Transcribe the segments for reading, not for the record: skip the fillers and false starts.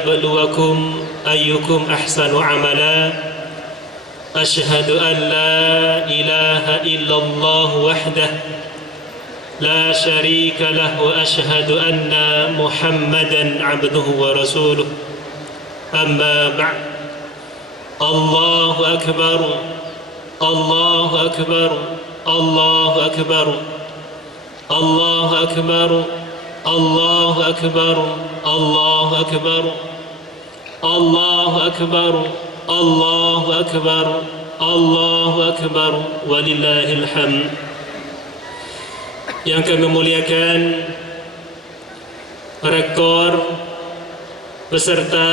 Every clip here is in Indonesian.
ليبلوكم أيكم أحسن عملا أشهد أن لا إله إلا الله وحده لا شريك له وأشهد أن محمدا عبده ورسوله أما بعد الله أكبر الله أكبر الله أكبر الله أكبر الله أكبر الله أكبر الله أكبر الله أكبر الله أكبر walillahil hamd. Yang kami muliakan Rektor beserta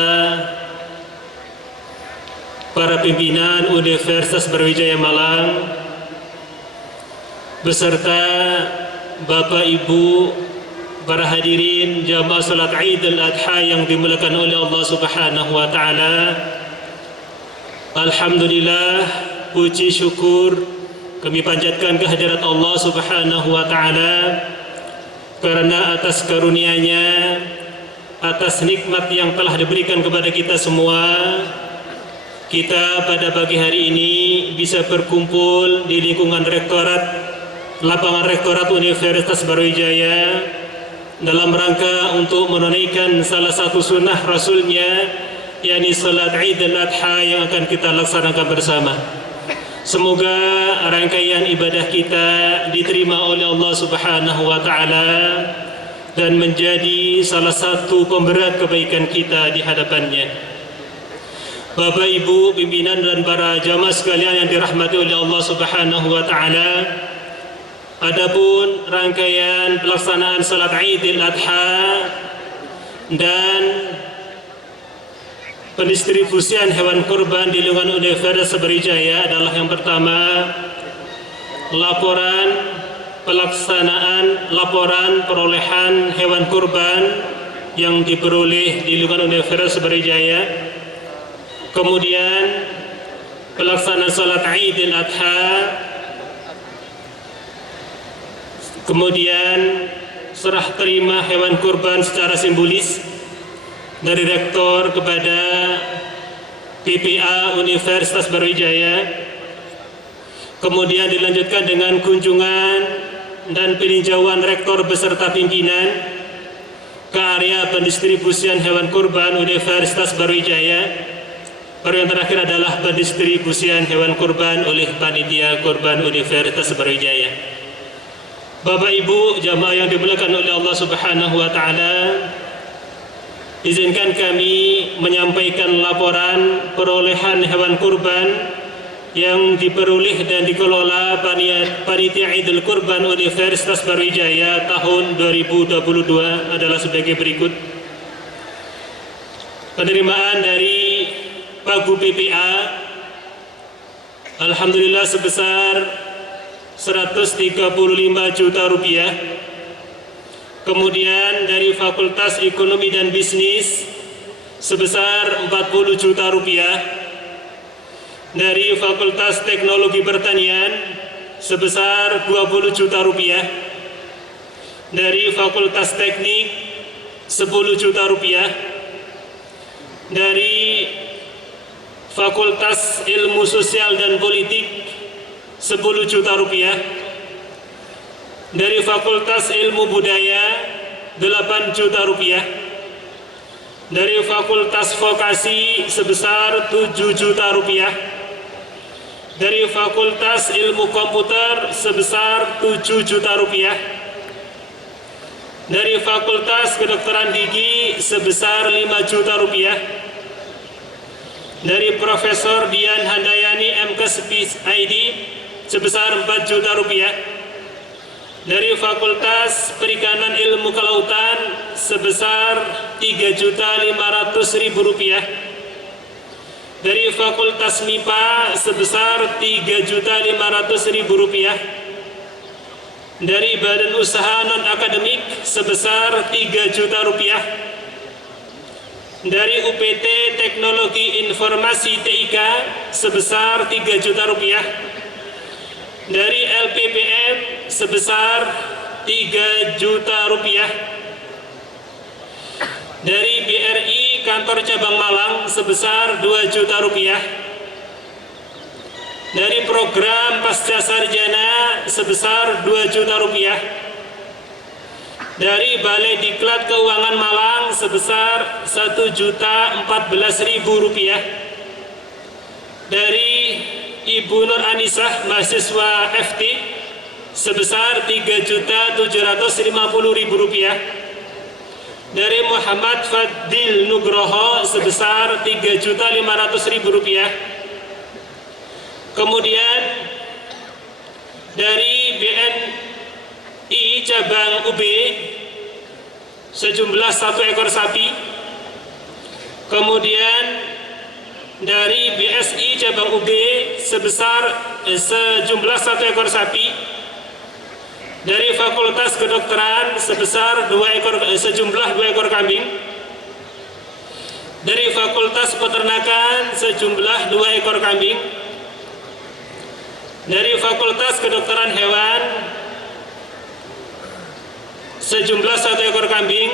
para pimpinan Universitas Brawijaya Malang beserta Bapak Ibu, para hadirin jamaah salat Id al-Adha yang dimuliakan oleh Allah Subhanahu wa taala. Alhamdulillah, puji syukur kami panjatkan kehadirat Allah Subhanahu wa taala karena atas karunia-Nya, atas nikmat yang telah diberikan kepada kita semua, kita pada pagi hari ini bisa berkumpul di lingkungan lapangan Rektorat Universitas Brawijaya dalam rangka untuk menunaikan salah satu sunnah Rasulnya, yakni salat Id al-Adha yang akan kita laksanakan bersama. Semoga rangkaian ibadah kita diterima oleh Allah Subhanahu wa taala dan menjadi salah satu pemberat kebaikan kita di hadapannya. Bapak Ibu pimpinan dan para jamaah sekalian yang dirahmati oleh Allah Subhanahu wa taala, adapun rangkaian pelaksanaan salat Id al-Adha dan pendistribusian hewan kurban di lingkungan Universitas Brawijaya adalah yang pertama, laporan perolehan hewan kurban yang diperoleh di lingkungan Universitas Brawijaya, kemudian pelaksanaan salat Id al-Adha, kemudian serah terima hewan kurban secara simbolis dari Rektor kepada PPA Universitas Brawijaya, kemudian dilanjutkan dengan kunjungan dan peninjauan Rektor beserta pimpinan ke area pendistribusian hewan kurban Universitas Brawijaya. Baru yang terakhir adalah pendistribusian hewan kurban oleh panitia kurban Universitas Brawijaya. Bapak Ibu jamaah yang dimuliakan oleh Allah Subhanahu wa taala, izinkan kami menyampaikan laporan perolehan hewan kurban yang diperoleh dan dikelola panitia Idul Kurban Universitas Brawijaya tahun 2022 adalah sebagai berikut. Penerimaan dari Pagu PPA alhamdulillah sebesar 135 juta rupiah. Kemudian dari Fakultas Ekonomi dan Bisnis sebesar 40 juta rupiah. Dari Fakultas Teknologi Pertanian sebesar 20 juta rupiah. Dari Fakultas Teknik 10 juta rupiah. Dari Fakultas Ilmu Sosial dan Politik 10 juta rupiah. Dari Fakultas Ilmu Budaya 8 juta rupiah. Dari Fakultas Vokasi sebesar 7 juta rupiah. Dari Fakultas Ilmu Komputer sebesar 7 juta rupiah. Dari Fakultas Kedokteran Gigi sebesar 5 juta rupiah. Dari Profesor Dian Handayani MKes ID sebesar 4 juta rupiah. Dari Fakultas Perikanan Ilmu Kelautan sebesar Rp3.500.000. Dari Fakultas MIPA sebesar Rp3.500.000. Dari Badan Usaha Non-Akademik sebesar Rp3 juta. Dari UPT Teknologi Informasi TIK sebesar Rp3 juta. Dari LPPM sebesar Rp3 juta. Dari BRI Kantor Cabang Malang sebesar Rp2 juta. Dari program Pasca Sarjana sebesar Rp2 juta. Dari Balai Diklat Keuangan Malang sebesar Rp1.014.000. Dari Ibu Nur Anisah mahasiswa FT sebesar Rp3.750.000. Dari Muhammad Fadil Nugroho sebesar Rp3.500.000. Kemudian dari BNI cabang UB sejumlah 1 ekor sapi. Kemudian dari BSI cabang UB sejumlah 1 ekor sapi. Dari Fakultas Kedokteran sejumlah 2 ekor kambing. Dari Fakultas Peternakan sejumlah 2 ekor kambing. Dari Fakultas Kedokteran Hewan sejumlah 1 ekor kambing.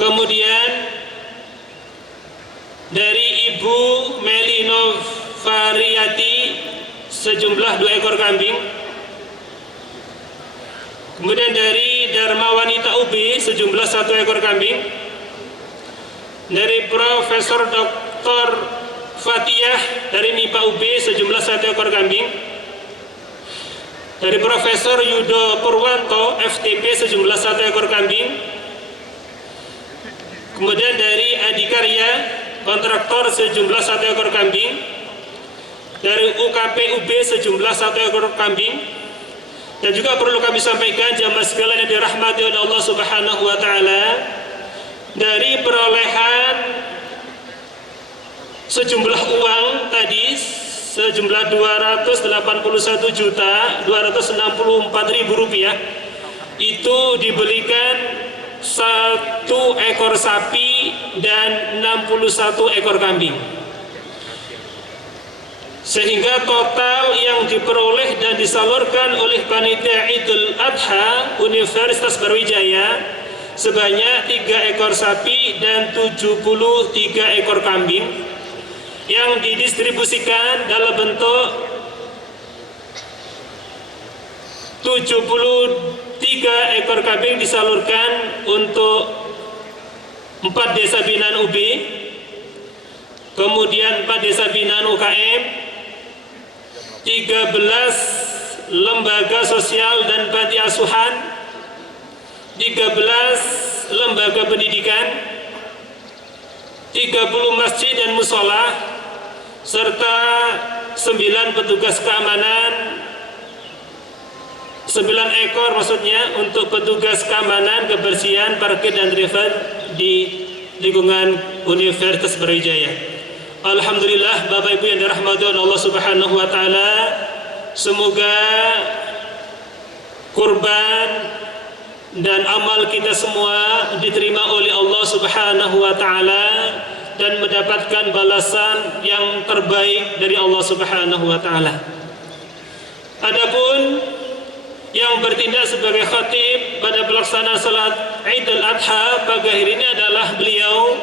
Kemudian dari Ibu Melino Variati sejumlah 2 ekor kambing. Kemudian dari Dharma Wanita UB sejumlah 1 ekor kambing. Dari Profesor Dr. Fatiyah dari MIPA UB sejumlah 1 ekor kambing. Dari Profesor Yudo Purwanto FTP sejumlah 1 ekor kambing. Kemudian dari Adikarya kontraktor sejumlah 1 ekor kambing. Dari UKP UB sejumlah 1 ekor kambing. Dan juga perlu kami sampaikan jamaah sekalian yang dirahmati oleh Allah Subhanahu wa taala, dari perolehan sejumlah uang tadi sejumlah Rp281.264.000 itu dibelikan 1 ekor sapi dan 61 ekor kambing. Sehingga total yang diperoleh dan disalurkan oleh Panitia Idul Adha Universitas Brawijaya sebanyak 3 ekor sapi dan 73 ekor kambing yang didistribusikan dalam bentuk 73 ekor kambing disalurkan untuk 4 desa binaan UB, kemudian 4 desa binaan UKM, 13 lembaga sosial dan panti asuhan, 13 lembaga pendidikan, 30 masjid dan musola, serta 9 petugas keamanan, 9 ekor maksudnya untuk petugas keamanan, kebersihan, parkir dan driver di lingkungan Universitas Brawijaya. Alhamdulillah, Bapak Ibu yang dirahmati oleh Allah Subhanahu wa taala, semoga kurban dan amal kita semua diterima oleh Allah Subhanahu wa taala dan mendapatkan balasan yang terbaik dari Allah Subhanahu wa taala. Adapun yang bertindak sebagai khatib pada pelaksanaan salat Idul Adha pagi hari ini adalah beliau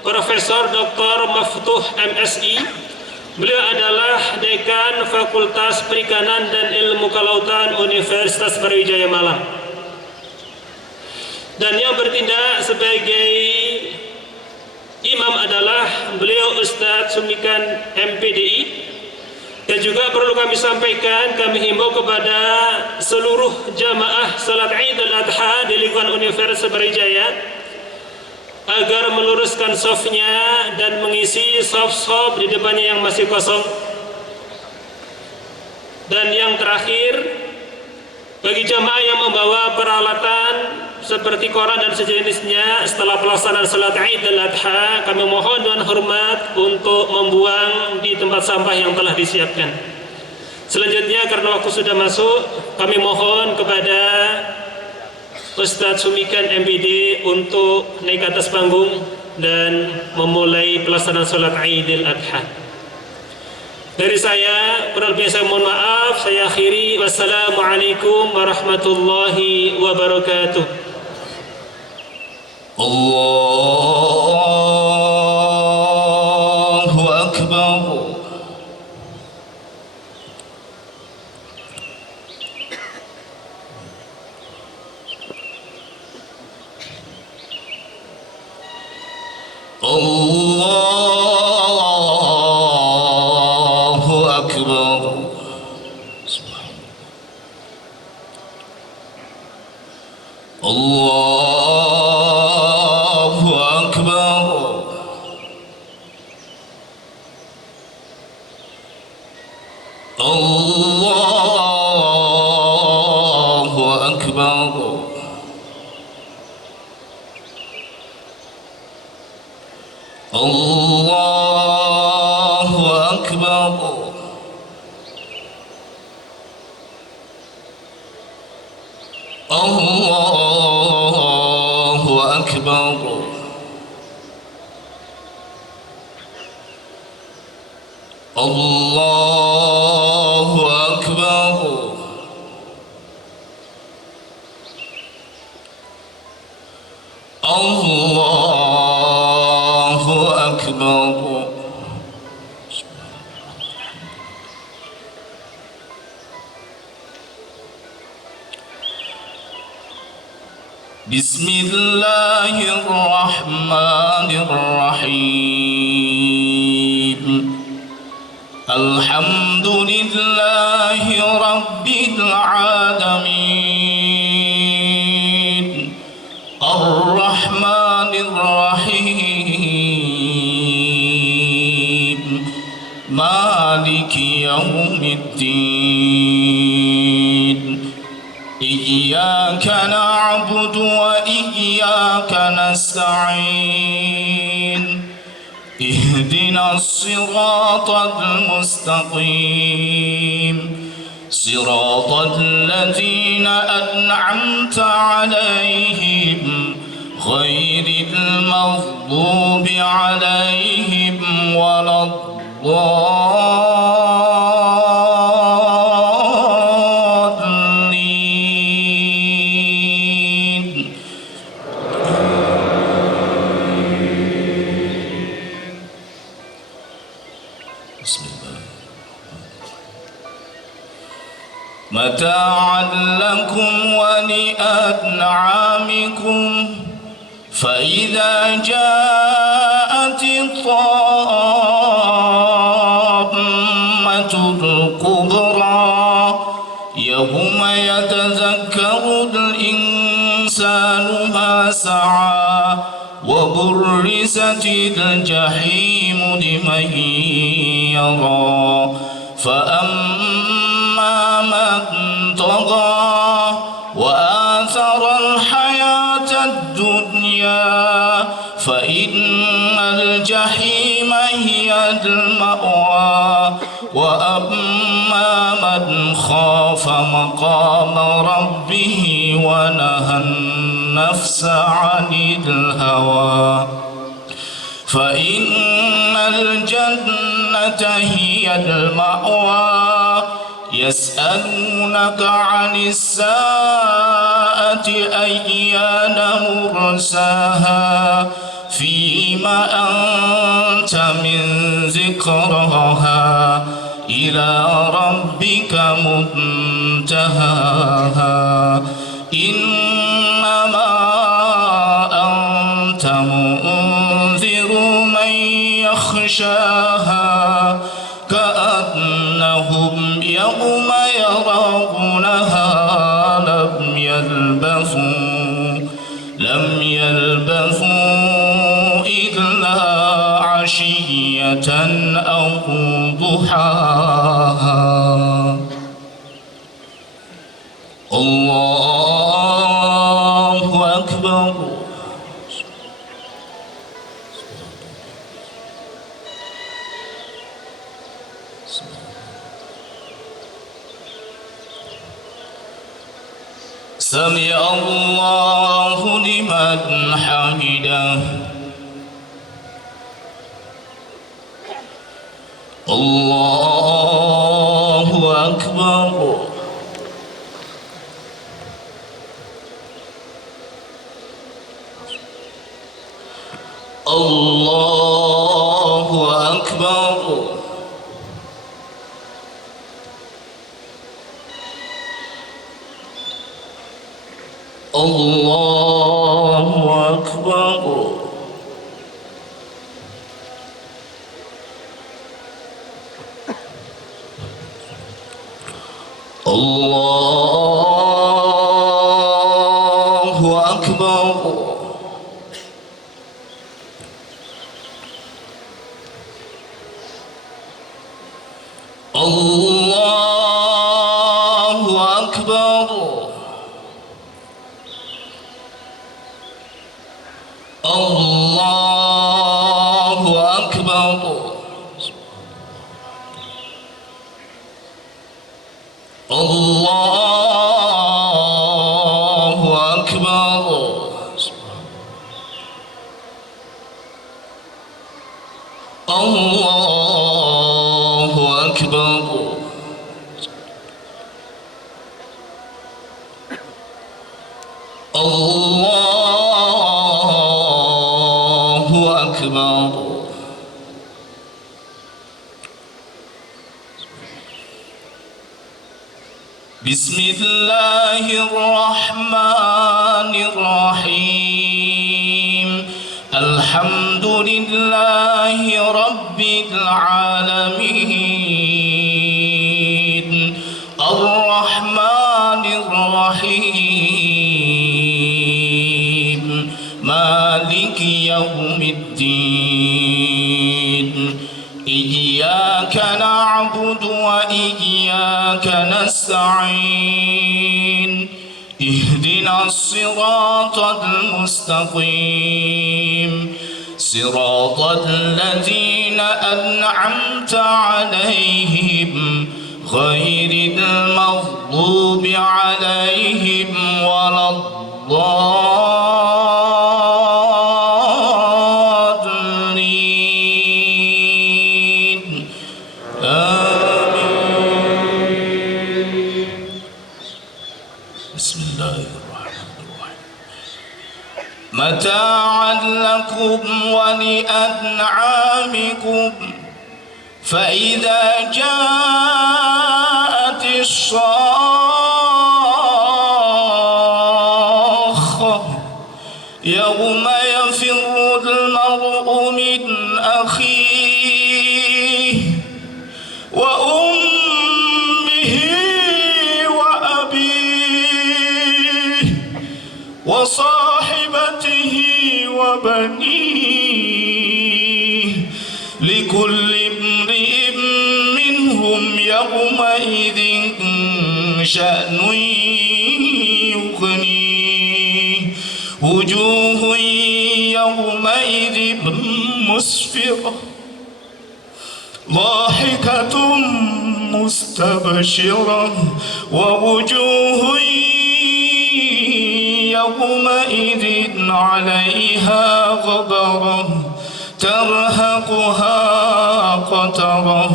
Profesor Dr. Maftuh MSI. Beliau adalah Dekan Fakultas Perikanan dan Ilmu Kelautan Universitas Brawijaya Malang. Dan yang bertindak sebagai imam adalah beliau Ustadz Sumikan MPDI. Dan juga perlu kami sampaikan, kami himbau kepada seluruh jamaah salat Idul Adha di lingkungan Universitas Brawijaya agar meluruskan safnya dan mengisi saf-saf di depannya yang masih kosong. Dan yang terakhir, Bagi jamaah yang membawa peralatan seperti koran dan sejenisnya setelah pelaksanaan salat Id al-Adha, kami mohon dengan hormat untuk membuang di tempat sampah yang telah disiapkan. Selanjutnya karena waktu sudah masuk, kami mohon kepada Ustadz Sumikan MPD untuk naik ke atas panggung dan memulai pelaksanaan salat Id al-Adha. Dari saya, kurang lebih saya mohon maaf. Saya akhiri. Wassalamualaikum warahmatullahi wabarakatuh. Allahu Akbar. Allahu Akbar. Allahu Akbar. Allahu Akbar. Allahu Akbar. Allahu Akbar. Allahu Akbar. Allahu Akbar. Bismillahirrahmanirrahim. Alhamdulillahi Rabbil Alamin. Ar-Rahmanir-Rahim. Maliki Yawmiddin. Iyyaka na'budu wa iyyaka nasta'in. اهدنا الصراط المستقيم صراط الذين أنعمت عليهم غير المغضوب عليهم ولا الضالين. متاعا لكم ولأنعامكم فإذا جاءت الطامة الكبرى يوم يتذكر الإنسان ما سعى وبرزت الجحيم لمن يرى فأما من طغى وآثر الحياة الدنيا فإن الجحيم هي المأوى وأما من خاف مقام ربه ونهى النفس عن الهوى فإن الجنة هي المأوى يسألونك عن الساعة أيان مرساها فيما أنت من ذكرها إلى ربك منتهاها إنما أنت منذر من يخشاها كأنهم يوم يرونها لم يلبثوا إلا عشية أو ضحاها. أكبر سمع الله لمن حمده الله أكبر الله أكبر الله أكبر الله أكبر الله أكبر الله أكبر الله أكبر الله أكبر الله أكبر بسم الله الرحمن الرحيم الحمد لله رب العالمين الرحمن الرحيم مالك يوم الدين إياك نعبد وإياك نستعين اهدنا الصراط المستقيم صراط الذين أنعمت عليهم غير المغضوب عليهم ولا الضالين آمين بسم الله الرحمن الرحيم متاعا لكم ولأنعامكم فإذا جاءت الصاخة يوم يفر المرء من أخيه وأمه وأبيه وصاحبته وبنيه لكل امرئ منهم يومئذ شأن يغنيه وجوه يومئذ مسفرة ضاحكة مستبشرة ووجوه يومئذ عليها غبرة ترهقها قترة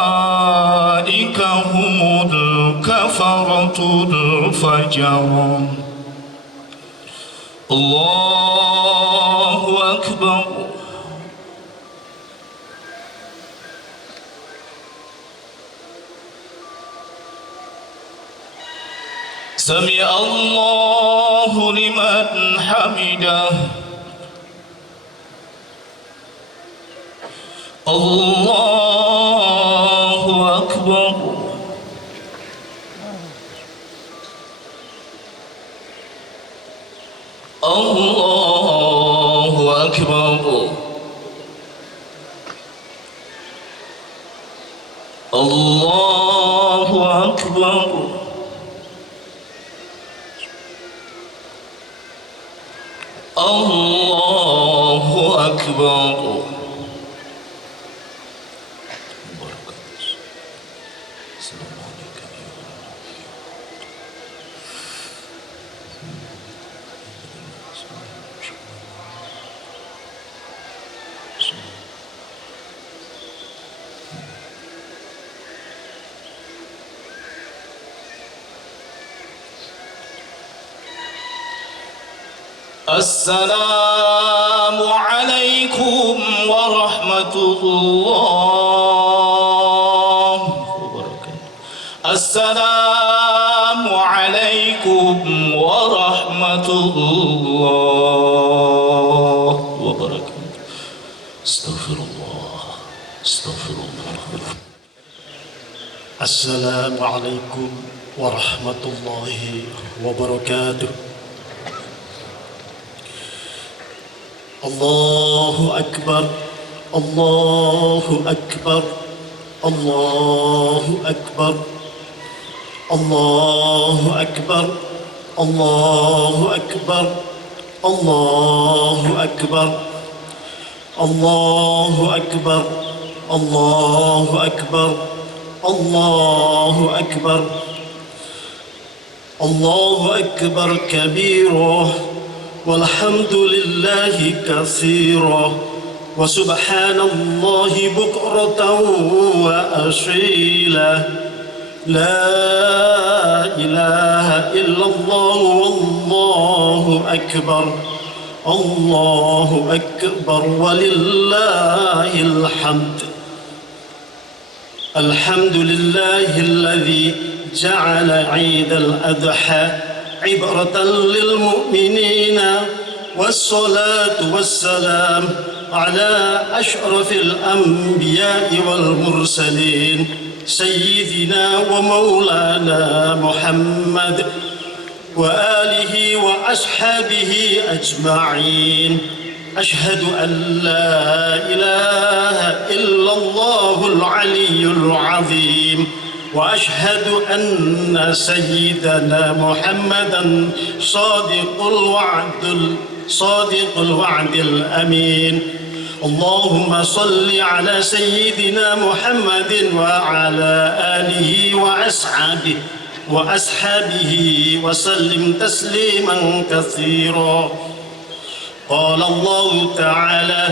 أولئك هم الكفرة الفجرة الله أكبر سمع الله لمن حمده الله أكبر الله أكبر الله أكبر Allahu Akbar. السلام عليكم ورحمة الله وبركاته. السلام عليكم ورحمة الله وبركاته. استغفر الله استغفر الله. السلام عليكم ورحمة الله وبركاته. الله أكبر الله أكبر الله أكبر الله أكبر الله أكبر الله أكبر الله أكبر الله أكبر الله أكبر الله أكبر كبيرا والحمد لله كثيرا وسبحان الله بكرة وأصيلا. لا إله إلا الله والله أكبر الله أكبر ولله الحمد. الحمد لله الذي جعل عيد الأضحى عبرة للمؤمنين والصلاة والسلام على أشرف الأنبياء والمرسلين سيدنا ومولانا محمد وآله وأصحابه أجمعين. أشهد أن لا إله إلا الله العلي العظيم وأشهد أن سيدنا محمدا صادق الوعد الأمين. اللهم صل على سيدنا محمد وعلى آله وأصحابه وسلم تسليما كثيرا. قال الله تعالى: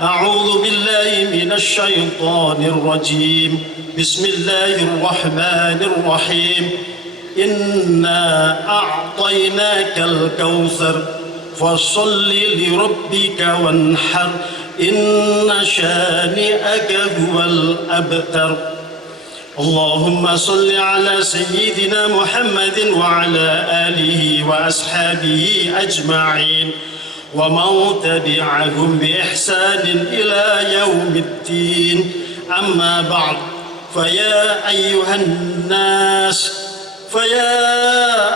أعوذ بالله من الشيطان الرجيم. بسم الله الرحمن الرحيم. إنا أعطيناك الكوثر فصل لربك وانحر إن شانئك هو الأبتر. اللهم صل على سيدنا محمد وعلى آله وأصحابه أجمعين ومن تبعهم بإحسان إلى يوم الدين. أما بعد فيا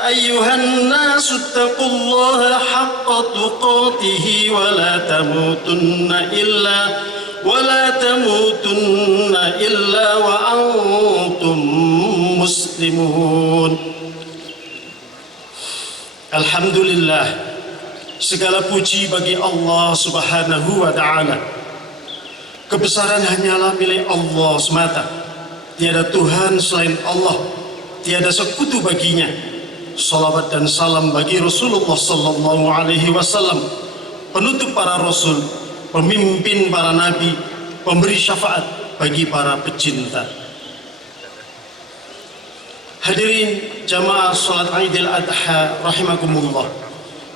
أيها الناس اتقوا الله حق تقاته ولا تموتن إلا وأنتم مسلمون. Alhamdulillah, segala puji bagi Allah Subhanahu wa Ta'ala. Kebesaran hanyalah milik Allah semata. Tiada Tuhan selain Allah, tiada sekutu baginya. Salawat dan salam bagi Rasulullah sallallahu alaihi wasallam, penutup para rasul, pemimpin para nabi, pemberi syafaat bagi para pecinta. Hadirin jamaah salat Idul Adha rahimakumullah.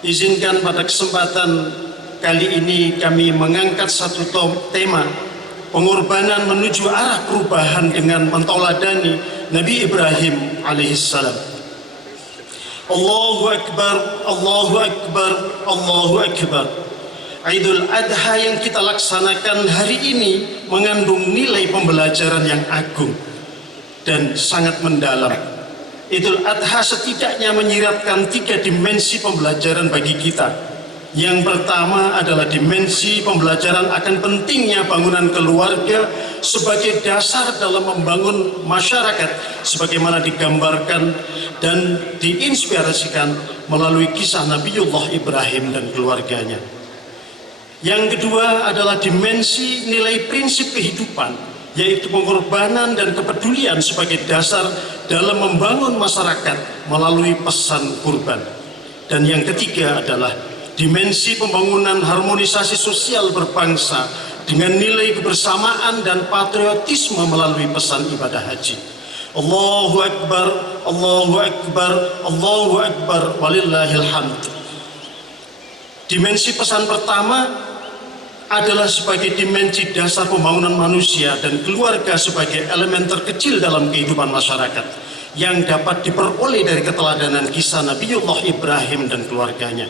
Izinkan pada kesempatan kali ini kami mengangkat satu tema pengorbanan menuju arah perubahan dengan mentauladani Nabi Ibrahim alaihissalam. Allahu Akbar, Allahu Akbar, Allahu Akbar. Idul Adha yang kita laksanakan hari ini mengandung nilai pembelajaran yang agung dan sangat mendalam. Idul Adha setidaknya menyiratkan 3 dimensi pembelajaran bagi kita. Yang pertama adalah dimensi pembelajaran akan pentingnya bangunan keluarga sebagai dasar dalam membangun masyarakat sebagaimana digambarkan dan diinspirasikan melalui kisah Nabiullah Ibrahim dan keluarganya. Yang kedua adalah dimensi nilai prinsip kehidupan, yaitu pengorbanan dan kepedulian sebagai dasar dalam membangun masyarakat melalui pesan kurban. Dan yang ketiga adalah dimensi pembangunan harmonisasi sosial berbangsa dengan nilai kebersamaan dan patriotisme melalui pesan ibadah haji. Allahu Akbar, Allahu Akbar, Allahu Akbar, walillahil hamd. Dimensi pesan pertama adalah sebagai dimensi dasar pembangunan manusia dan keluarga sebagai elemen terkecil dalam kehidupan masyarakat yang dapat diperoleh dari keteladanan kisah Nabiullah Ibrahim dan keluarganya.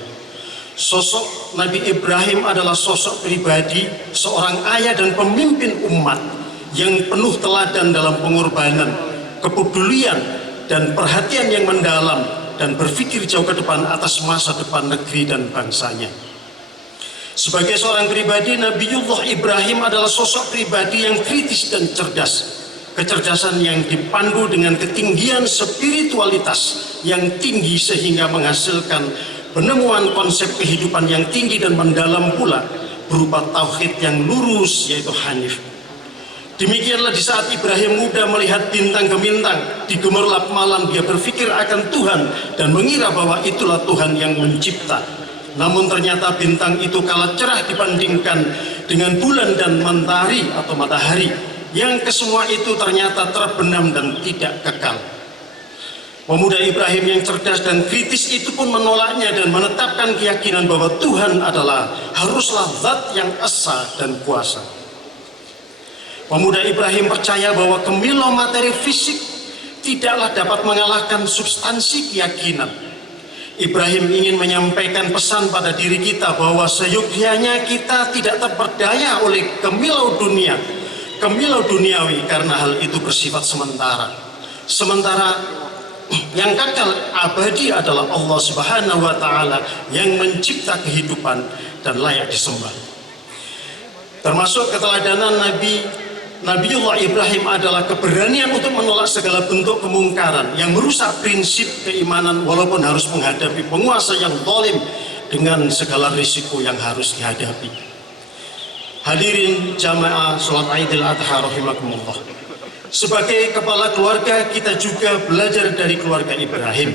Sosok Nabi Ibrahim adalah sosok pribadi, seorang ayah dan pemimpin umat yang penuh teladan dalam pengorbanan, kepedulian, dan perhatian yang mendalam dan berpikir jauh ke depan atas masa depan negeri dan bangsanya. Sebagai seorang pribadi, Nabiullah Ibrahim adalah sosok pribadi yang kritis dan cerdas. Kecerdasan yang dipandu dengan ketinggian spiritualitas yang tinggi sehingga menghasilkan penemuan konsep kehidupan yang tinggi dan mendalam pula berupa tauhid yang lurus, yaitu Hanif. Demikianlah di saat Ibrahim muda melihat bintang gemintang di gemerlap malam, dia berpikir akan Tuhan dan mengira bahwa itulah Tuhan yang mencipta. Namun ternyata bintang itu kalah cerah dibandingkan dengan bulan dan mentari atau matahari, yang kesemua itu ternyata terbenam dan tidak kekal. Pemuda Ibrahim yang cerdas dan kritis itu pun menolaknya dan menetapkan keyakinan bahwa Tuhan haruslah zat yang esa dan kuasa. Pemuda Ibrahim percaya bahwa kemilau materi fisik tidaklah dapat mengalahkan substansi keyakinan. Ibrahim ingin menyampaikan pesan pada diri kita bahwa seyogyanya kita tidak terperdaya oleh kemilau duniawi, karena hal itu bersifat sementara. Sementara yang kekal abadi adalah Allah Subhanahu wa Ta'ala yang mencipta kehidupan dan layak disembah. Termasuk keteladanan Nabiullah Ibrahim adalah keberanian untuk menolak segala bentuk kemungkaran yang merusak prinsip keimanan, walaupun harus menghadapi penguasa yang zalim dengan segala risiko yang harus dihadapi. Hadirin jamaah salat Idul Adha rahimakumullah. Sebagai kepala keluarga, kita juga belajar dari keluarga Ibrahim,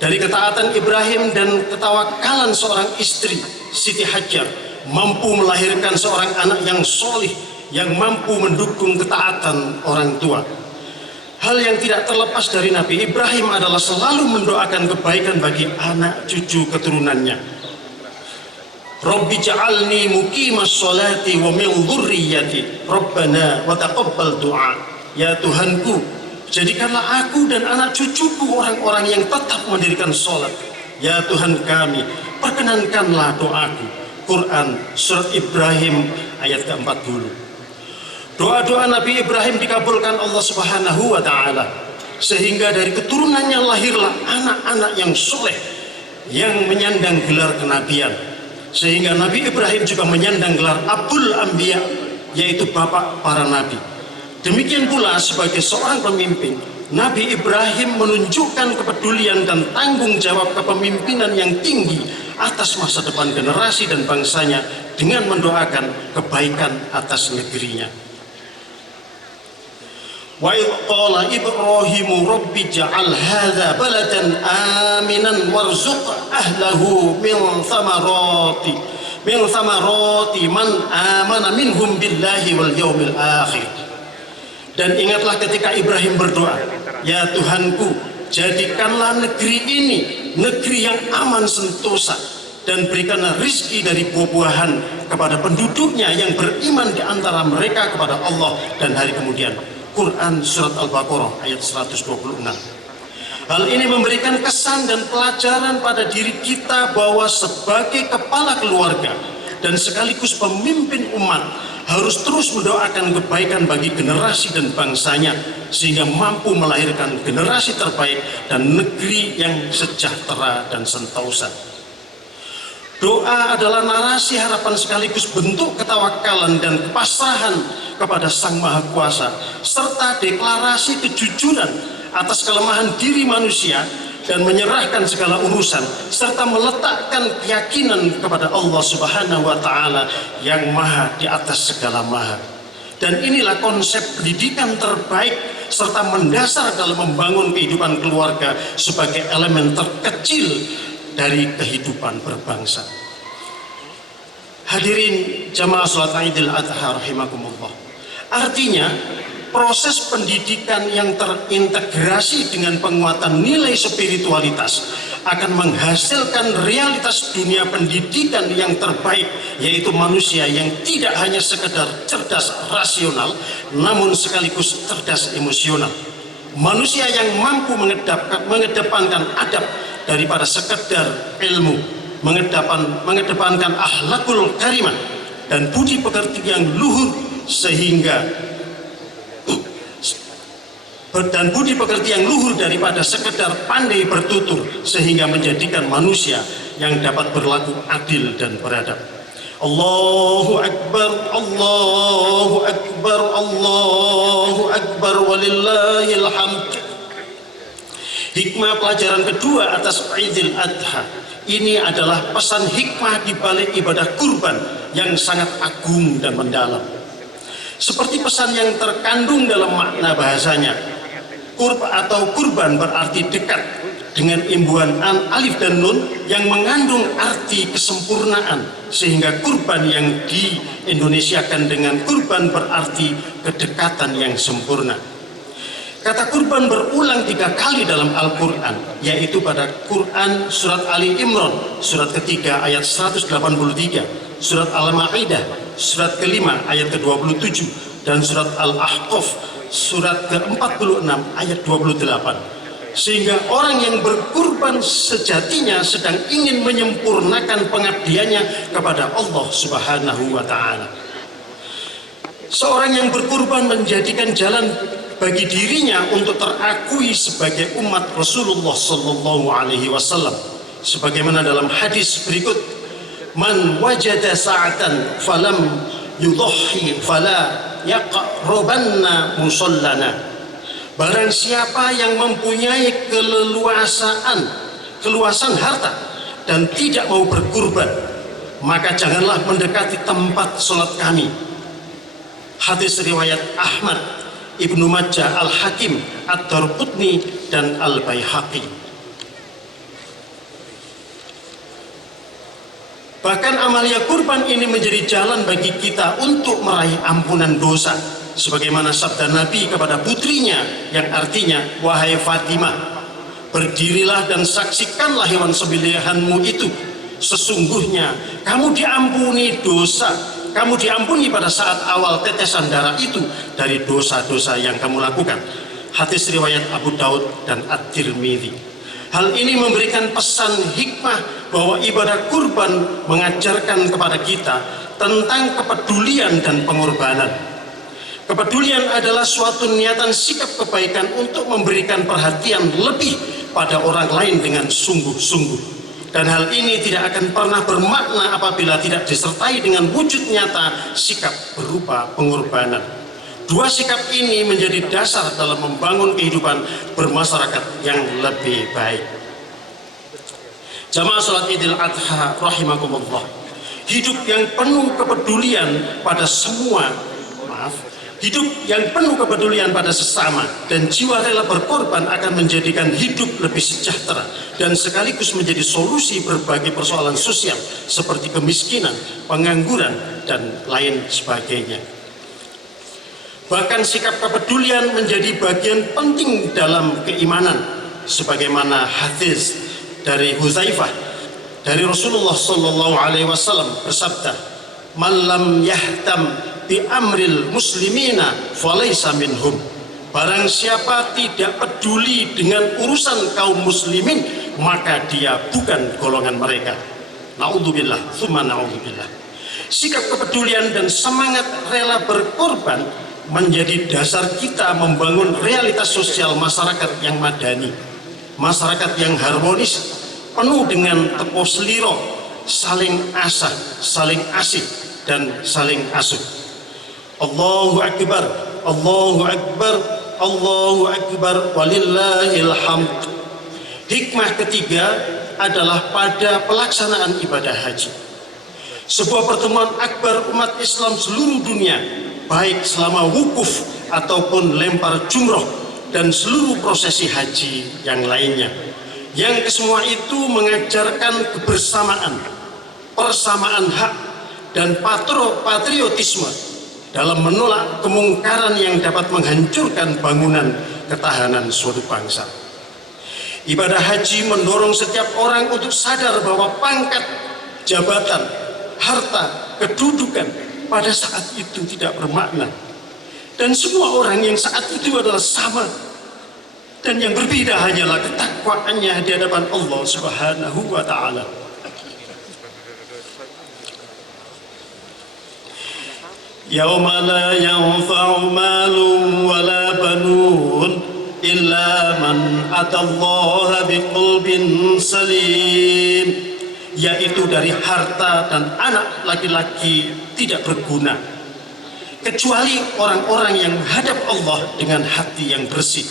dari ketaatan Ibrahim dan ketawakalan seorang istri, Siti Hajar, mampu melahirkan seorang anak yang solih, yang mampu mendukung ketaatan orang tua. Hal yang tidak terlepas dari Nabi Ibrahim adalah selalu mendoakan kebaikan bagi anak cucu keturunannya. Rabbi ja'alni muqimas sholati wa min dzurriyyati Rabbana wa taqabbal du'a. Ya Tuhanku, jadikanlah aku dan anak cucuku orang-orang yang tetap mendirikan sholat. Ya Tuhan kami, perkenankanlah doaku. Quran Surat Ibrahim ayat ke-40. Doa-doa Nabi Ibrahim dikabulkan Allah Subhanahu wa Ta'ala, sehingga dari keturunannya lahirlah anak-anak yang soleh yang menyandang gelar kenabian, sehingga Nabi Ibrahim juga menyandang gelar Abul Anbiya, yaitu bapak para nabi. Demikian pula sebagai seorang pemimpin, Nabi Ibrahim menunjukkan kepedulian dan tanggung jawab kepemimpinan yang tinggi atas masa depan generasi dan bangsanya dengan mendoakan kebaikan atas negerinya. Wa idh qala Ibrahimu rabbi ja'al hadza baladan aminan warzuq ahlahu min thamarati man amana minhum billahi wal yawmil akhir. Dan ingatlah ketika Ibrahim berdoa, ya Tuhanku, jadikanlah negeri ini negeri yang aman sentosa, dan berikanlah rizki dari buah-buahan kepada penduduknya yang beriman di antara mereka kepada Allah dan hari kemudian. Quran Surat Al-Baqarah ayat 126. Hal ini memberikan kesan dan pelajaran pada diri kita bahwa sebagai kepala keluarga dan sekaligus pemimpin umat harus terus mendoakan kebaikan bagi generasi dan bangsanya, sehingga mampu melahirkan generasi terbaik dan negeri yang sejahtera dan sentosa. Doa adalah narasi harapan sekaligus bentuk ketawakalan dan kepasrahan kepada Sang Maha Kuasa, serta deklarasi kejujuran atas kelemahan diri manusia dan menyerahkan segala urusan, serta meletakkan keyakinan kepada Allah Subhanahu wa Ta'ala yang maha di atas segala maha. Dan inilah konsep pendidikan terbaik serta mendasar dalam membangun kehidupan keluarga sebagai elemen terkecil dari kehidupan berbangsa. Hadirin jamaah salat Idul Adha rahimakumullah. Artinya, proses pendidikan yang terintegrasi dengan penguatan nilai spiritualitas akan menghasilkan realitas dunia pendidikan yang terbaik, yaitu manusia yang tidak hanya sekedar cerdas rasional, namun sekaligus cerdas emosional. Manusia yang mampu mengedepankan adab daripada sekedar ilmu, mengedepankan akhlakul karimah dan budi pekerti yang luhur daripada sekedar pandai bertutur, sehingga menjadikan manusia yang dapat berlaku adil dan beradab. Allahu Akbar, Allahu Akbar, Allahu Akbar, walillahil hamd. Hikmah pelajaran kedua atas Idul Adha ini adalah pesan hikmah di balik ibadah kurban yang sangat agung dan mendalam. Seperti pesan yang terkandung dalam makna bahasanya, kurban berarti dekat, dengan imbuhan alif dan nun yang mengandung arti kesempurnaan, sehingga kurban yang diindonesiakan dengan kurban berarti kedekatan yang sempurna. Kata kurban berulang 3 kali dalam Al-Quran, yaitu pada Quran surat Ali Imran surat ketiga ayat 183, surat Al-Ma'idah surat kelima ayat ke-27, dan surat Al-Ahqaf surat ke-46 ayat 28. Sehingga orang yang berkurban sejatinya sedang ingin menyempurnakan pengabdiannya kepada Allah Subhanahu wa Ta'ala. Seorang yang berkurban menjadikan jalan bagi dirinya untuk terakui sebagai umat Rasulullah Sallallahu Alaihi Wasallam, sebagaimana dalam hadis berikut, man wajada sa'atan falam yudhhi fala yaqrabanna musallana. Barang siapa yang mempunyai keluasan harta dan tidak mau berkurban, maka janganlah mendekati tempat sholat kami. Hadis riwayat Ahmad, Ibnu Majah, Al-Hakim, Ad-Darqutni, dan Al-Baihaqi. Bahkan amalia kurban ini menjadi jalan bagi kita untuk meraih ampunan dosa, sebagaimana sabda Nabi kepada putrinya yang artinya, wahai Fatimah, berdirilah dan saksikanlah hewan sembelihanmu itu, sesungguhnya kamu diampuni dosa, kamu diampuni pada saat awal tetesan darah itu dari dosa-dosa yang kamu lakukan. Hadis riwayat Abu Daud dan At-Tirmidzi. Hal ini memberikan pesan hikmah bahwa ibadah kurban mengajarkan kepada kita tentang kepedulian dan pengorbanan. Kepedulian adalah suatu niatan sikap kebaikan untuk memberikan perhatian lebih pada orang lain dengan sungguh-sungguh. Dan hal ini tidak akan pernah bermakna apabila tidak disertai dengan wujud nyata sikap berupa pengorbanan. Dua sikap ini menjadi dasar dalam membangun kehidupan bermasyarakat yang lebih baik. Jamaah salat Idul Adha rahimakumullah. Hidup yang penuh kepedulian pada hidup yang penuh kepedulian pada sesama dan jiwa rela berkorban akan menjadikan hidup lebih sejahtera dan sekaligus menjadi solusi berbagai persoalan sosial seperti kemiskinan, pengangguran, dan lain sebagainya. Bahkan sikap kepedulian menjadi bagian penting dalam keimanan, sebagaimana hadis dari Hudzaifah dari Rasulullah Sallallahu Alaihi Wasallam bersabda, "Man lam yahtam bi amril muslimina falaysa minhum." Barang siapa tidak peduli dengan urusan kaum muslimin, maka dia bukan golongan mereka. Naudzubillah, tsumma naudzubillah. Sikap kepedulian dan semangat rela berkorban menjadi dasar kita membangun realitas sosial masyarakat yang madani, masyarakat yang harmonis, penuh dengan tepos seliro, saling asah, saling asih, dan saling asuh. Allahu Akbar, Allahu Akbar, Allahu Akbar, walillahil hamd. Hikmah ketiga adalah pada pelaksanaan ibadah haji. Sebuah pertemuan akbar umat Islam seluruh dunia, baik selama wukuf ataupun lempar jumroh dan seluruh prosesi haji yang lainnya, yang kesemua itu mengajarkan kebersamaan, persamaan hak, dan patriotisme dalam menolak kemungkaran yang dapat menghancurkan bangunan ketahanan suatu bangsa. Ibadah haji mendorong setiap orang untuk sadar bahwa pangkat, jabatan, harta, kedudukan pada saat itu tidak bermakna, dan semua orang yang saat itu adalah sama, dan yang berbeda hanyalah ketakwaannya di hadapan Allah Subhanahu wa Ta'ala. Yauma la yanfa'u malun wala banun illa man atallaha biqalbin salim, yaitu dari harta dan anak laki-laki tidak berguna kecuali orang-orang yang menghadap Allah dengan hati yang bersih.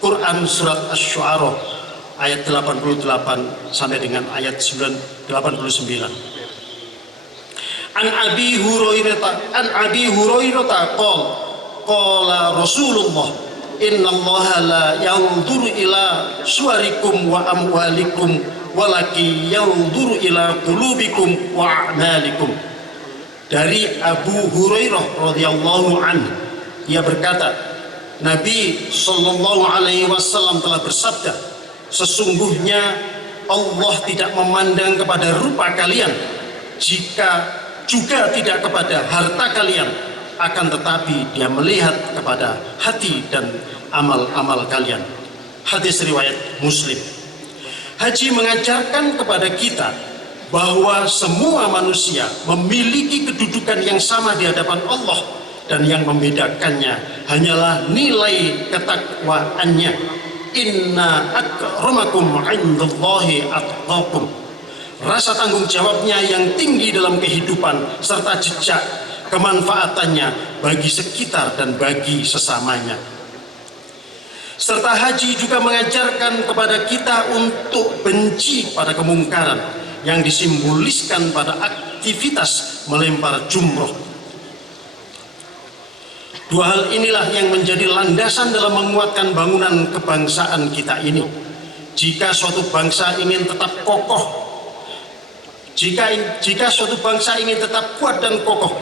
Quran surat Asy-Syu'ara ayat 88 sampai dengan ayat 89. An Abi Hurairah qala Rasulullah innallaha la yanzuru ila suwarikum wa amwalikum walakin yanzuru ila qulubikum wa a'malikum. Dari Abu Hurairah radhiyallahu anhu, ia berkata, Nabi sallallahu alaihi wasallam telah bersabda, sesungguhnya Allah tidak memandang kepada rupa kalian, jika juga tidak kepada harta kalian, akan tetapi Dia melihat kepada hati dan amal-amal kalian. Hadis riwayat Muslim. Haji mengajarkan kepada kita bahwa semua manusia memiliki kedudukan yang sama di hadapan Allah, dan yang membedakannya hanyalah nilai ketakwaannya. Inna akramakum indallahi atqakum. Rasa tanggung jawabnya yang tinggi dalam kehidupan serta jejak kemanfaatannya bagi sekitar dan bagi sesamanya. Serta haji juga mengajarkan kepada kita untuk benci pada kemungkaran yang disimboliskan pada aktivitas melempar jumroh. Dua hal inilah yang menjadi landasan dalam menguatkan bangunan kebangsaan kita ini. Jika suatu bangsa ingin tetap kokoh, jika suatu bangsa ingin tetap kuat dan kokoh,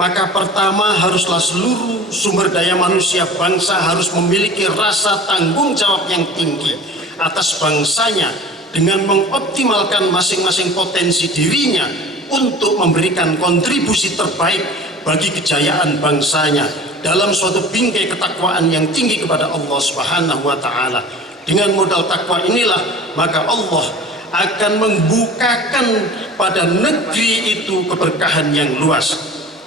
maka pertama haruslah seluruh sumber daya manusia bangsa harus memiliki rasa tanggung jawab yang tinggi atas bangsanya, dengan mengoptimalkan masing-masing potensi dirinya untuk memberikan kontribusi terbaik bagi kejayaan bangsanya dalam suatu bingkai ketakwaan yang tinggi kepada Allah Subhanahu wa Ta'ala. Dengan modal takwa inilah maka Allah akan membukakan pada negeri itu keberkahan yang luas.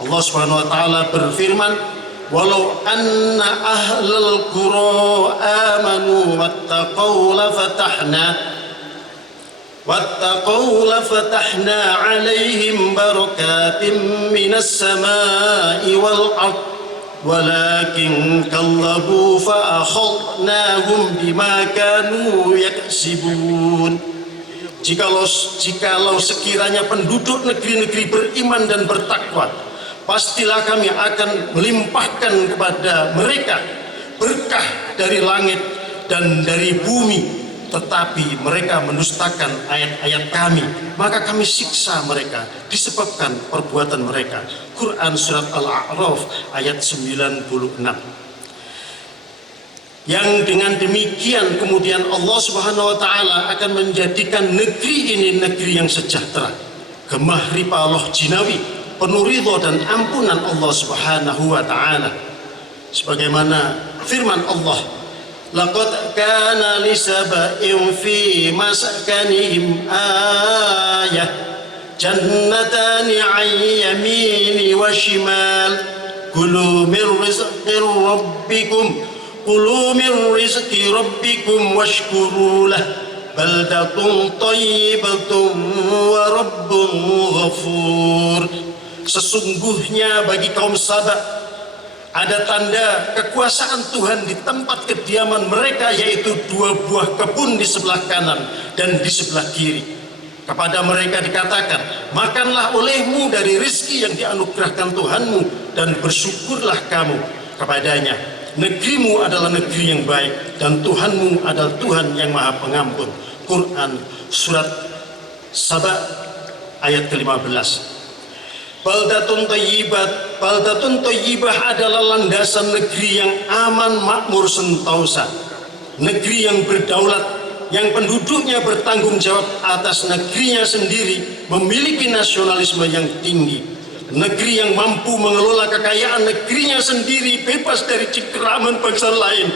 Allah Subhanahu wa Ta'ala berfirman, walau anna ahlal qura amanu wattaqau lafatahna alaihim barakatim minas samai wal ard walakin kallabu fa akhadnahum bima kanu yaksibun. Jikalau sekiranya penduduk negeri-negeri beriman dan bertakwa, pastilah kami akan melimpahkan kepada mereka berkah dari langit dan dari bumi, tetapi mereka mendustakan ayat-ayat kami, maka kami siksa mereka disebabkan perbuatan mereka. Quran surat Al-A'raf ayat 96. Yang dengan demikian kemudian Allah Subhanahu wa Ta'ala akan menjadikan negeri ini negeri yang sejahtera, gemah ripaloh jinawi, penuh ridho dan ampunan Allah Subhanahu wa Ta'ala. Sebagaimana firman Allah, laqad kana lisaba'in fi maskanihim ayah jannatani 'an yamini wa shimal kulu min rizqi rabbikum washkuru lah baldatun thayyibatun wa rabbun ghafur. Sesungguhnya bagi kaum Saba ada tanda kekuasaan Tuhan di tempat kediaman mereka, yaitu 2 buah kebun di sebelah kanan dan di sebelah kiri. Kepada mereka dikatakan, makanlah olehmu dari rizki yang dianugerahkan Tuhanmu dan bersyukurlah kamu kepadanya. Negerimu adalah negeri yang baik dan Tuhanmu adalah Tuhan yang maha pengampun. Quran surat Saba ayat ke-15. Baldatun thayyibah adalah landasan negeri yang aman, makmur, sentosa. Negeri yang berdaulat, yang penduduknya bertanggung jawab atas negerinya sendiri, memiliki nasionalisme yang tinggi. Negeri yang mampu mengelola kekayaan negerinya sendiri, bebas dari cengkeraman bangsa lain.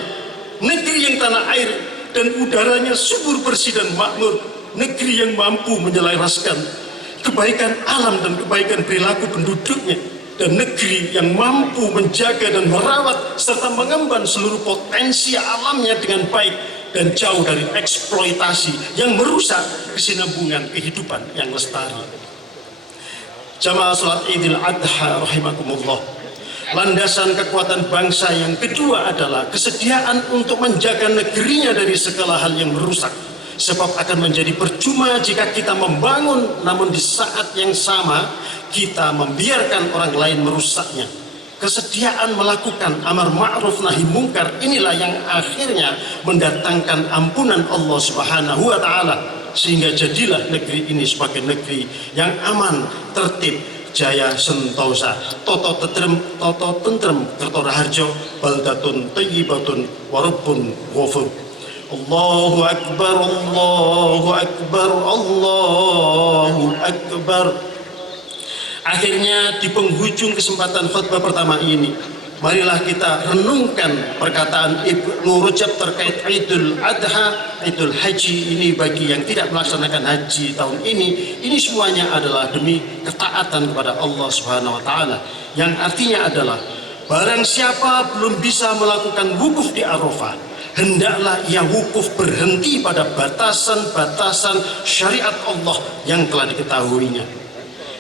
Negeri yang tanah air dan udaranya subur, bersih dan makmur. Negeri yang mampu menyelaraskan kebaikan alam dan kebaikan perilaku penduduknya, dan negeri yang mampu menjaga dan merawat serta mengemban seluruh potensi alamnya dengan baik dan jauh dari eksploitasi yang merusak kesinambungan kehidupan yang lestari. Jamaah salat Idul Adha rahimakumullah, landasan kekuatan bangsa yang kedua adalah kesediaan untuk menjaga negerinya dari segala hal yang merusak. Sebab akan menjadi percuma jika kita membangun namun di saat yang sama kita membiarkan orang lain merusaknya. Kesediaan melakukan amar ma'ruf nahi mungkar inilah yang akhirnya mendatangkan ampunan Allah Subhanahu wa taala, sehingga jadilah negeri ini sebagai negeri yang aman, tertib, jaya, sentosa, toto tentrem, Kertoraharjo, baldatun thayyibatun wa rabbun ghafur. Allahu Akbar, Allahu Akbar, Allahu Akbar. Akhirnya di penghujung kesempatan khutbah pertama ini, marilah kita renungkan perkataan Ibnu Rajab terkait Idul Adha, Idul Haji ini. Bagi yang tidak melaksanakan haji tahun ini semuanya adalah demi ketaatan kepada Allah Subhanahu wa taala, yang artinya adalah barang siapa belum bisa melakukan wukuf di Arafah, hendaklah ia wukuf berhenti pada batasan-batasan syariat Allah yang telah diketahuinya.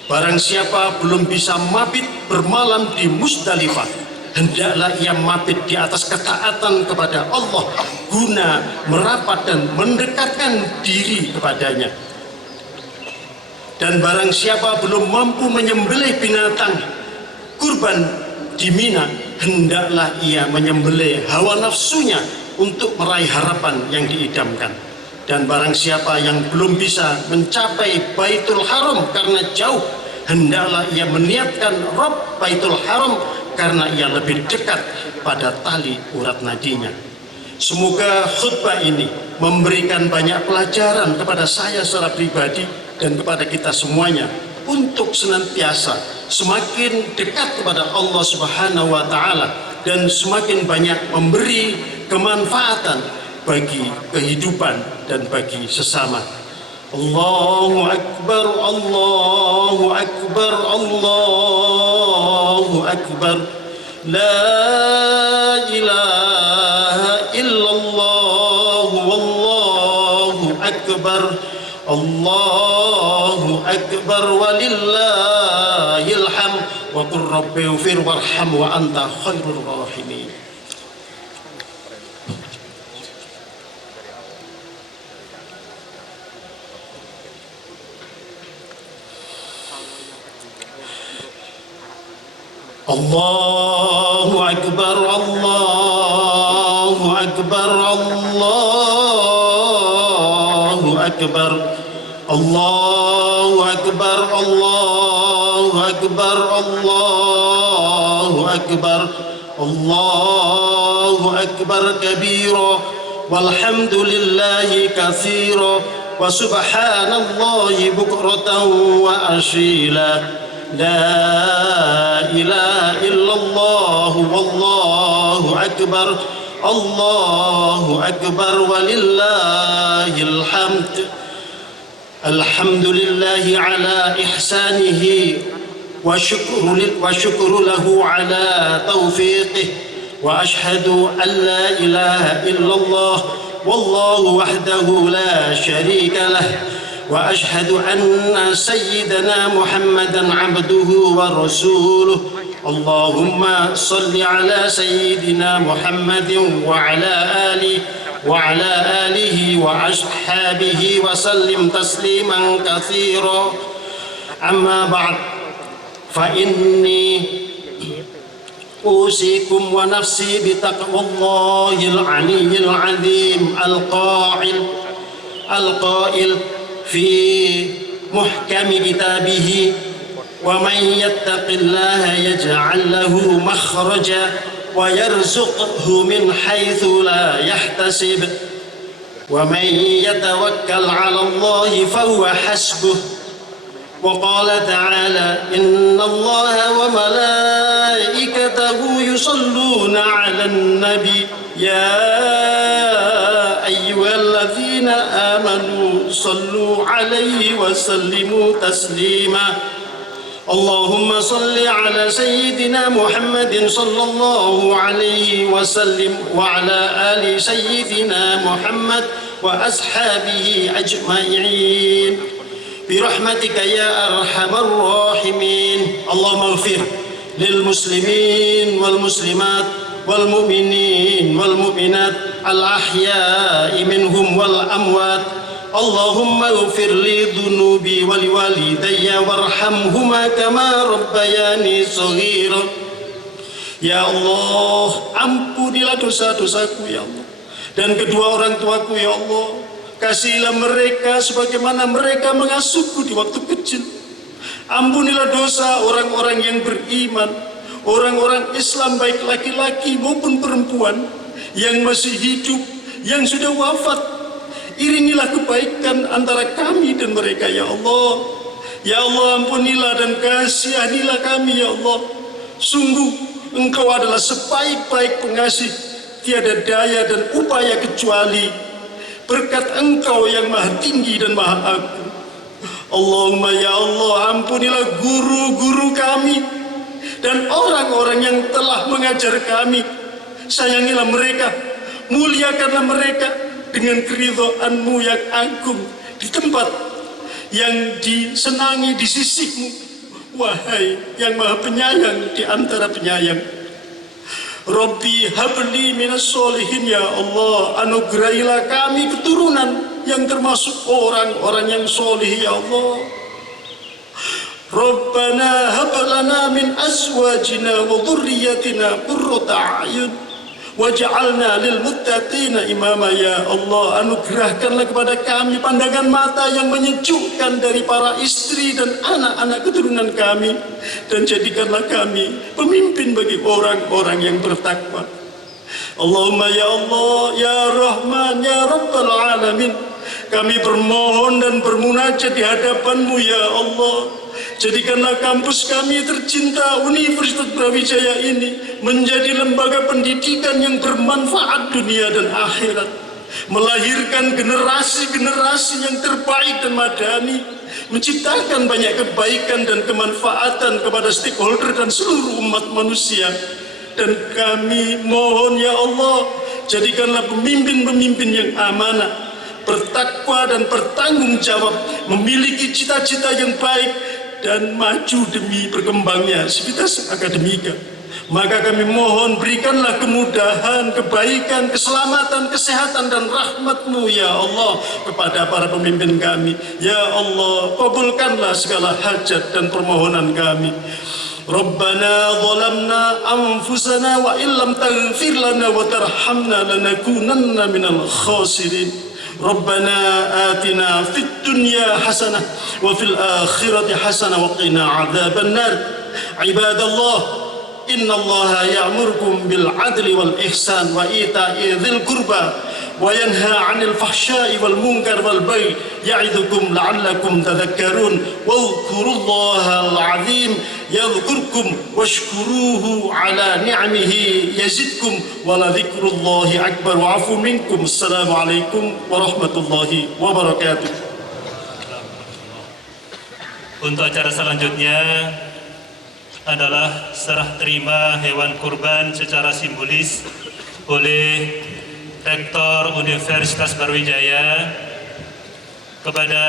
Barang siapa belum bisa mabit bermalam di Musdalifah, hendaklah ia mabit di atas ketaatan kepada Allah guna merapat dan mendekatkan diri kepadanya. Dan barang siapa belum mampu menyembelih binatang kurban di Mina, hendaklah ia menyembelih hawa nafsunya untuk meraih harapan yang diidamkan. Dan barang siapa yang belum bisa mencapai Baitul Haram karena jauh, hendaklah ia meniatkan Rabb Baitul Haram karena ia lebih dekat pada tali urat nadinya. Semoga khutbah ini memberikan banyak pelajaran kepada saya secara pribadi dan kepada kita semuanya untuk senantiasa semakin dekat kepada Allah Subhanahu wa taala dan semakin banyak memberi kemanfaatan bagi kehidupan dan bagi sesama. Allahu Akbar, Allahu Akbar, Allahu Akbar. La ilaha illallah, wallahu akbar. Allahu Akbar walillahil hamd. Wa qur rabbighfir warham wa anta khairur rahimin. Allahu Akbar, Allahu Akbar, Allahu Akbar, Allahu Akbar, Allahu Akbar, Allahu Akbar, Allahu Akbar kabira, walhamdulillahi katsira, wa subhanallahi bukratan wa asila. La ilaha illallah, wallahu akbar, Allahu akbar walillahil hamd. Alhamdulillahi ala ihsanihi wa syukru lahu ala taufiqih, wa ashhadu an la ilaha illallah والله وحده لا شريك له وأشهد أن سيدنا محمدا عبده ورسوله اللهم صل على سيدنا محمد وعلى آله وأصحابه وسلم تسليما كثيرا أما بعد فإني أوصيكم ونفسي بتقوى الله العلي العظيم القائل في محكم كتابه ومن يتق الله يجعل له مخرجا ويرزقه من حيث لا يحتسب ومن يتوكل على الله فهو حسبه وقال تعالى إن الله وملائكته يصلون على النبي يا أيها الذين آمنوا صلوا عليه وسلموا تسليما اللهم صل على سيدنا محمد صلى الله عليه وسلم وعلى آل سيدنا محمد وأصحابه أجمعين برحمتك يا أرحم الراحمين اللهم اغفر للمسلمين والمسلمات والمؤمنين والمؤمنات الأحياء منهم والأموات اللهم اغفر لي ذنوبي ولوالدي وارحمهما كما ربياني صغيرا Ya Allah, ampunilah dosa-dosaku ya Allah dan kedua orang tuaku ya Allah. Kasihilah mereka sebagaimana mereka mengasuhku di waktu kecil. Ampunilah dosa orang-orang yang beriman, orang-orang Islam baik laki-laki maupun perempuan yang masih hidup, yang sudah wafat. Iringilah kebaikan antara kami dan mereka ya Allah. Ya Allah, ampunilah dan kasihanilah kami ya Allah. Sungguh Engkau adalah sebaik-baik pengasih, tiada daya dan upaya kecuali berkat Engkau yang maha tinggi dan maha agung. Allahumma ya Allah, ampunilah guru-guru kami dan orang-orang yang telah mengajar kami. Sayangilah mereka, muliakanlah mereka dengan keridhaan-Mu yang agung di tempat yang disenangi di sisi-Mu, wahai yang maha penyayang di antara penyayang. Rabbi habli minas solihin ya Allah, anugerahilah kami keturunan yang termasuk orang-orang yang solih ya Allah. Rabbana hab lana min azwajina wa dhurriyyatina qurrata a'yun waj'alna lil muttaqina imama ya Allah. Anugerahkanlah kepada kami pandangan mata yang menyejukkan dari para istri dan anak-anak keturunan kami, dan jadikanlah kami pemimpin bagi orang-orang yang bertakwa. Allahumma ya Allah ya Rahman ya Rabbal Alamin, kami bermohon dan bermunajat di hadapan-Mu ya Allah. Jadikanlah kampus kami tercinta Universitas Brawijaya ini menjadi lembaga pendidikan yang bermanfaat dunia dan akhirat, melahirkan generasi-generasi yang terbaik dan madani, menciptakan banyak kebaikan dan kemanfaatan kepada stakeholder dan seluruh umat manusia. Dan kami mohon ya Allah, jadikanlah pemimpin-pemimpin yang amanah, bertakwa dan bertanggung jawab, memiliki cita-cita yang baik dan maju demi berkembangnya sivitas akademika. Maka kami mohon berikanlah kemudahan, kebaikan, keselamatan, kesehatan dan rahmat-Mu ya Allah kepada para pemimpin kami. Ya Allah, kabulkanlah segala hajat dan permohonan kami. Rabbana zalamna anfusana wa illam taghfir lana wa tarhamna lanakunanna minal khasirin. Rabbana atina fid dunya hasanah wa fil akhirati hasanah wa qina adzaban nar. Ibadallah, innallaha ya'murukum bil adli wal ihsan wa ita'i dzil qurba wa yanha 'anil fahsya'i wal munkar wal baghi ya'idukum la'allakum tadhakkarun. Wadhkurullahal 'azim yadhkurkum washkuruhu 'ala ni'amihi yazidkum wa la dzikrullahi akbar wa 'afu minkum. Assalamualaikum warahmatullahi wabarakatuh. Untuk acara selanjutnya adalah serah terima hewan kurban secara simbolis oleh Rektor Universitas Brawijaya, kepada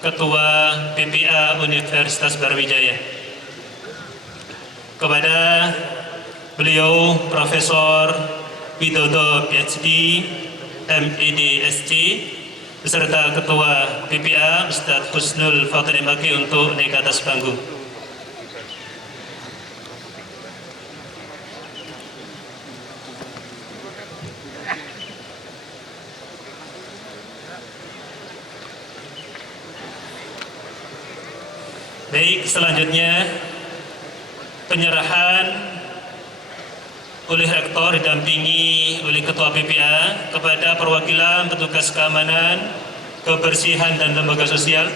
Ketua PPA Universitas Brawijaya, kepada beliau Profesor Widodo PhD MED SC beserta Ketua PPA Ustadz Husnul Fathani Maki untuk naik ke atas panggung. Baik, selanjutnya penyerahan oleh Rektor didampingi oleh Ketua PPA kepada perwakilan petugas keamanan, kebersihan dan lembaga sosial,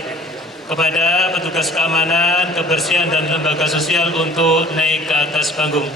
kepada petugas keamanan, kebersihan dan lembaga sosial untuk naik ke atas panggung.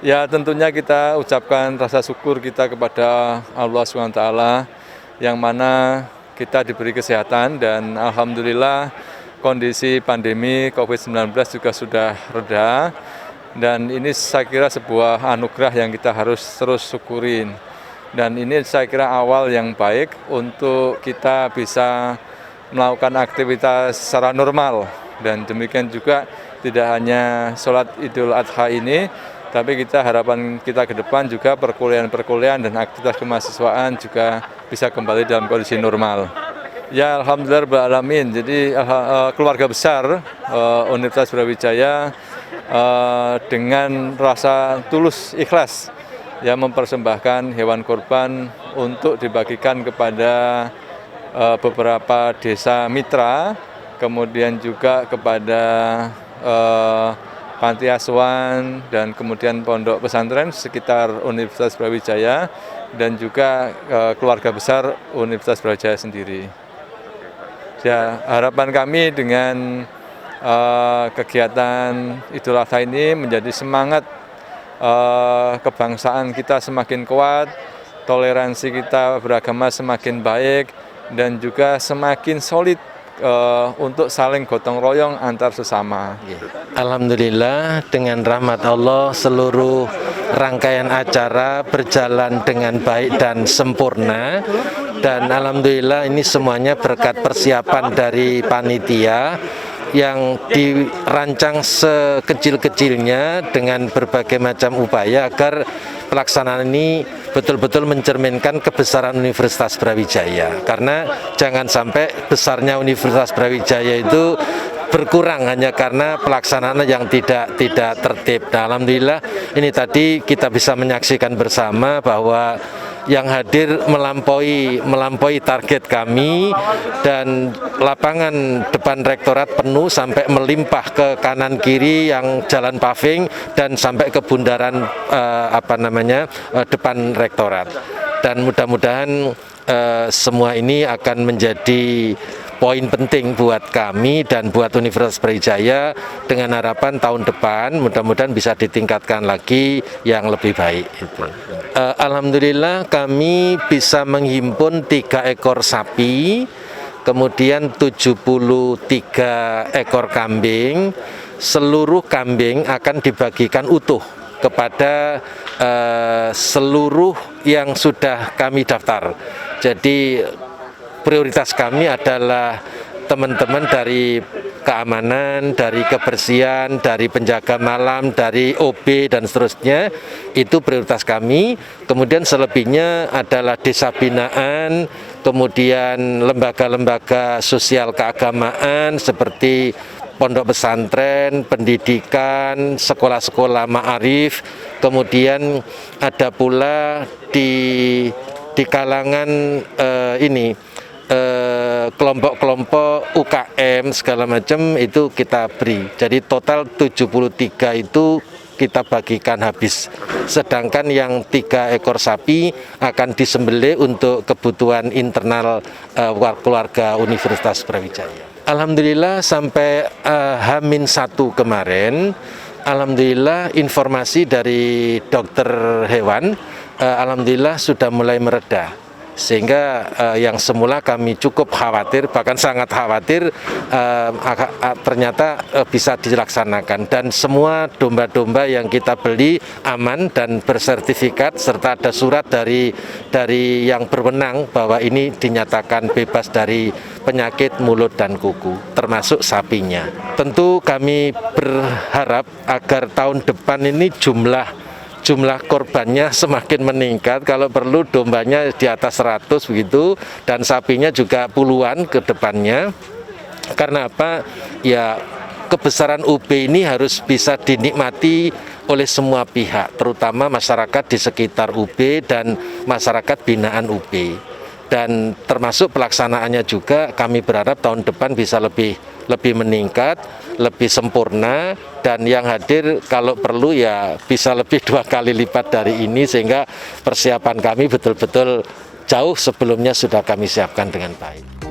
Ya, tentunya kita ucapkan rasa syukur kita kepada Allah SWT yang mana kita diberi kesehatan dan alhamdulillah kondisi pandemi COVID-19 juga sudah reda dan ini saya kira sebuah anugerah yang kita harus terus syukurin dan ini saya kira awal yang baik untuk kita bisa melakukan aktivitas secara normal dan demikian juga tidak hanya sholat Idul Adha ini, tapi harapan kita ke depan juga perkuliahan dan aktivitas kemahasiswaan juga bisa kembali dalam kondisi normal. Ya, alhamdulillah rabbil alamin. Jadi keluarga besar Universitas Brawijaya dengan rasa tulus ikhlas ya mempersembahkan hewan kurban untuk dibagikan kepada beberapa desa mitra, kemudian juga kepada panti asuhan dan kemudian pondok pesantren sekitar Universitas Brawijaya dan juga keluarga besar Universitas Brawijaya sendiri. Ya, harapan kami dengan kegiatan Idul Adha ini menjadi semangat kebangsaan kita semakin kuat, toleransi kita beragama semakin baik dan juga semakin solid untuk saling gotong royong antar sesama. Alhamdulillah dengan rahmat Allah seluruh rangkaian acara berjalan dengan baik dan sempurna dan alhamdulillah ini semuanya berkat persiapan dari panitia yang dirancang sekecil-kecilnya dengan berbagai macam upaya agar pelaksanaan ini betul-betul mencerminkan kebesaran Universitas Brawijaya. Karena jangan sampai besarnya Universitas Brawijaya itu berkurang hanya karena pelaksanaan yang tidak tertib. Nah, alhamdulillah ini tadi kita bisa menyaksikan bersama bahwa yang hadir melampaui target kami dan lapangan depan rektorat penuh sampai melimpah ke kanan kiri yang jalan paving dan sampai ke bundaran depan rektorat. Dan mudah-mudahan semua ini akan menjadi poin penting buat kami dan buat Universitas Brawijaya dengan harapan tahun depan mudah-mudahan bisa ditingkatkan lagi yang lebih baik. Alhamdulillah kami bisa menghimpun 3 ekor sapi, kemudian 73 ekor kambing. Seluruh kambing akan dibagikan utuh kepada seluruh yang sudah kami daftar. Jadi prioritas kami adalah teman-teman dari keamanan, dari kebersihan, dari penjaga malam, dari OB dan seterusnya, itu prioritas kami. Kemudian selebihnya adalah desa binaan, kemudian lembaga-lembaga sosial keagamaan seperti pondok pesantren, pendidikan, sekolah-sekolah ma'arif, kemudian ada pula di kalangan kelompok-kelompok UKM segala macam itu kita beri. Jadi total 73 itu kita bagikan habis. Sedangkan yang 3 ekor sapi akan disembelih untuk kebutuhan internal keluarga Universitas Brawijaya. Alhamdulillah sampai H-1 kemarin, alhamdulillah informasi dari dokter hewan, alhamdulillah sudah mulai mereda. Sehingga yang semula kami cukup khawatir, bahkan sangat khawatir, ternyata bisa dilaksanakan. Dan semua domba-domba yang kita beli aman dan bersertifikat, serta ada surat dari yang berwenang bahwa ini dinyatakan bebas dari penyakit mulut dan kuku, termasuk sapinya. Tentu kami berharap agar tahun depan ini jumlah korbannya semakin meningkat, kalau perlu dombanya di atas 100 begitu, dan sapinya juga puluhan ke depannya. Karena apa? Ya, kebesaran UB ini harus bisa dinikmati oleh semua pihak, terutama masyarakat di sekitar UB dan masyarakat binaan UB. Dan termasuk pelaksanaannya juga kami berharap tahun depan bisa lebih meningkat, lebih sempurna, dan yang hadir kalau perlu ya bisa lebih 2 kali lipat dari ini, sehingga persiapan kami betul-betul jauh sebelumnya sudah kami siapkan dengan baik.